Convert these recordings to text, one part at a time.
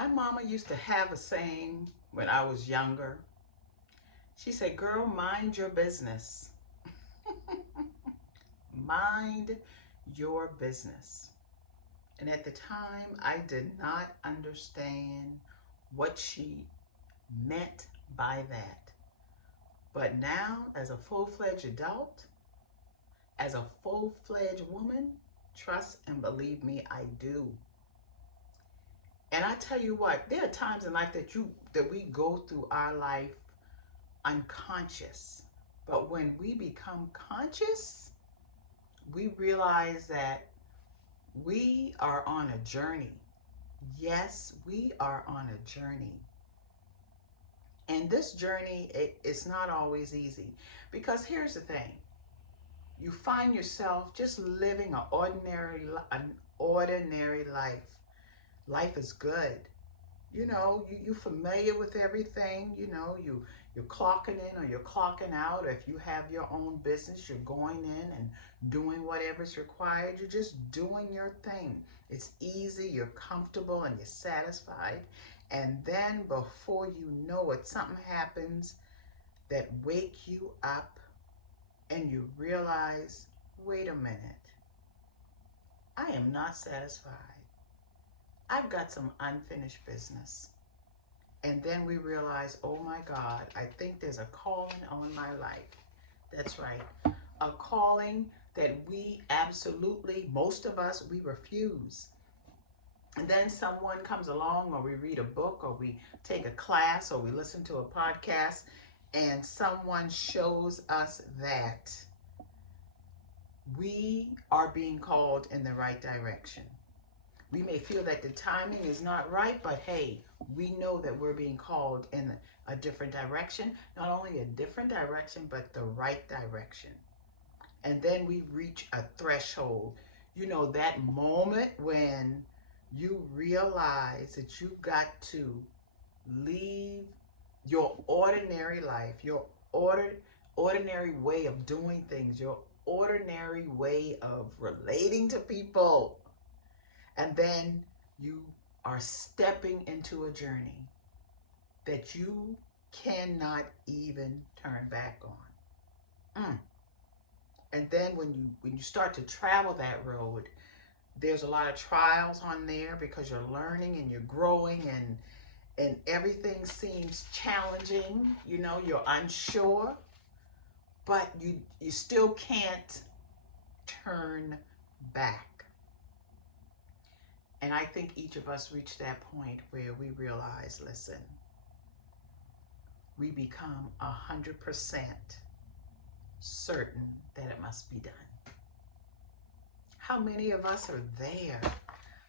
My mama used to have a saying when I was younger. She said, girl, mind your business. Mind your business. And at the time, I did not understand what she meant by that. But now, as a full-fledged adult, as a full-fledged woman, trust and believe me, I do. And I tell you what, there are times in life that we go through our life unconscious. But when we become conscious, we realize that we are on a journey. Yes, we are on a journey. And this journey, it's not always easy. Because here's the thing. You find yourself just living an ordinary life. Life is good. You familiar with everything. You're clocking in or you're clocking out. Or if you have your own business, you're going in and doing whatever's required. You're just doing your thing. It's easy, you're comfortable, and you're satisfied. And then before you know it, something happens that wake you up and you realize, wait a minute, I am not satisfied. I've got some unfinished business. And then we realize, oh my God, I think there's a calling on my life. That's right. A calling that we absolutely, most of us, we refuse. And then someone comes along, or we read a book, or we take a class, or we listen to a podcast, and someone shows us that we are being called in the right direction. We may feel that the timing is not right, but hey, we know that we're being called in a different direction. Not only a different direction, but the right direction. And then we reach a threshold. That moment when you realize that you've got to leave your ordinary life, your ordinary way of doing things, your ordinary way of relating to people. And then you are stepping into a journey that you cannot even turn back on. And then when you start to travel that road, there's a lot of trials on there because you're learning and you're growing, and everything seems challenging. You're unsure, but you still can't turn back. And I think each of us reach that point where we realize, listen, we become 100% certain that it must be done. How many of us are there?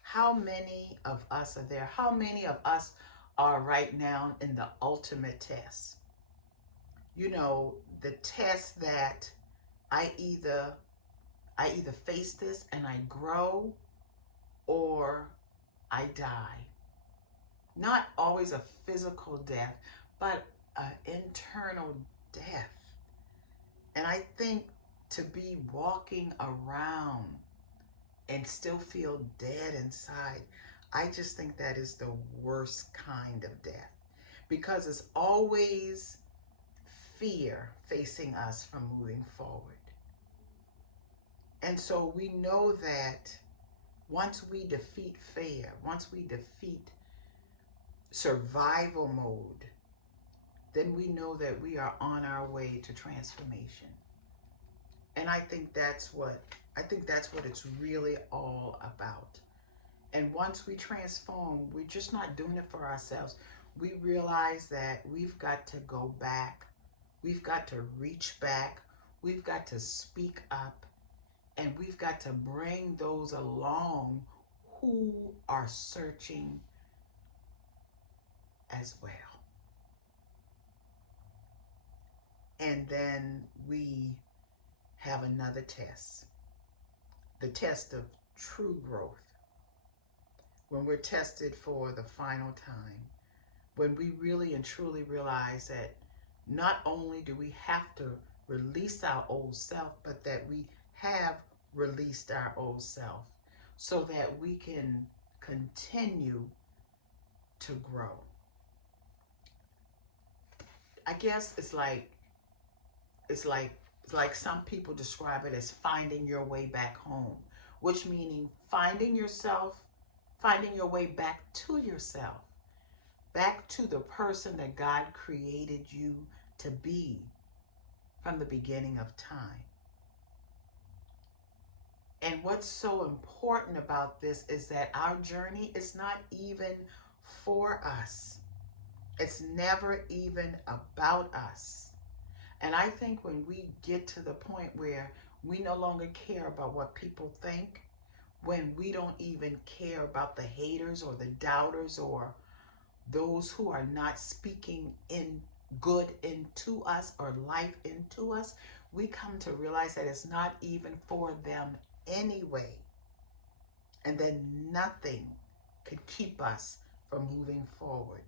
How many of us are there? How many of us are right now in the ultimate test? The test that I either face this and I grow, or I die. Not always a physical death, but an internal death. And I think to be walking around and still feel dead inside, I just think that is the worst kind of death, because it's always fear facing us from moving forward. And so we know that once we defeat fear, once we defeat survival mode, then we know that we are on our way to transformation. And I think that's what it's really all about. And once we transform, we're just not doing it for ourselves. We realize that we've got to go back. We've got to reach back. We've got to speak up. And we've got to bring those along who are searching as well. And then we have another test, the test of true growth. When we're tested for the final time, when we really and truly realize that not only do we have to release our old self, but that we have released our old self so that we can continue to grow. I guess it's like it's like some people describe it as finding your way back home, which meaning finding yourself, finding your way back to yourself, back to the person that God created you to be from the beginning of time. And what's so important about this is that our journey is not even for us. It's never even about us. And I think when we get to the point where we no longer care about what people think, when we don't even care about the haters or the doubters or those who are not speaking in good into us or life into us, we come to realize that it's not even for them anyway. And then nothing could keep us from moving forward.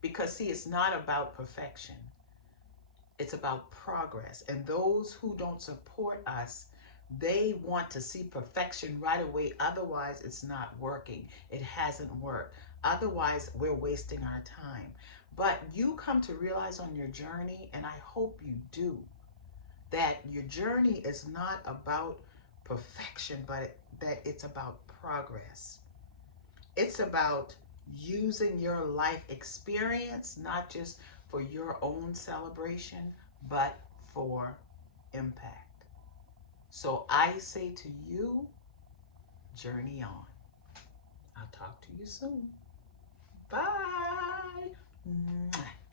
Because, see, it's not about perfection, it's about progress. And those who don't support us, they want to see perfection right away. Otherwise, it's not working. It hasn't worked. Otherwise, we're wasting our time. But you come to realize on your journey, and I hope you do, that your journey is not about perfection, but that it's about progress. It's about using your life experience, not just for your own celebration, but for impact. So I say to you, journey on. I'll talk to you soon. Bye. Mwah.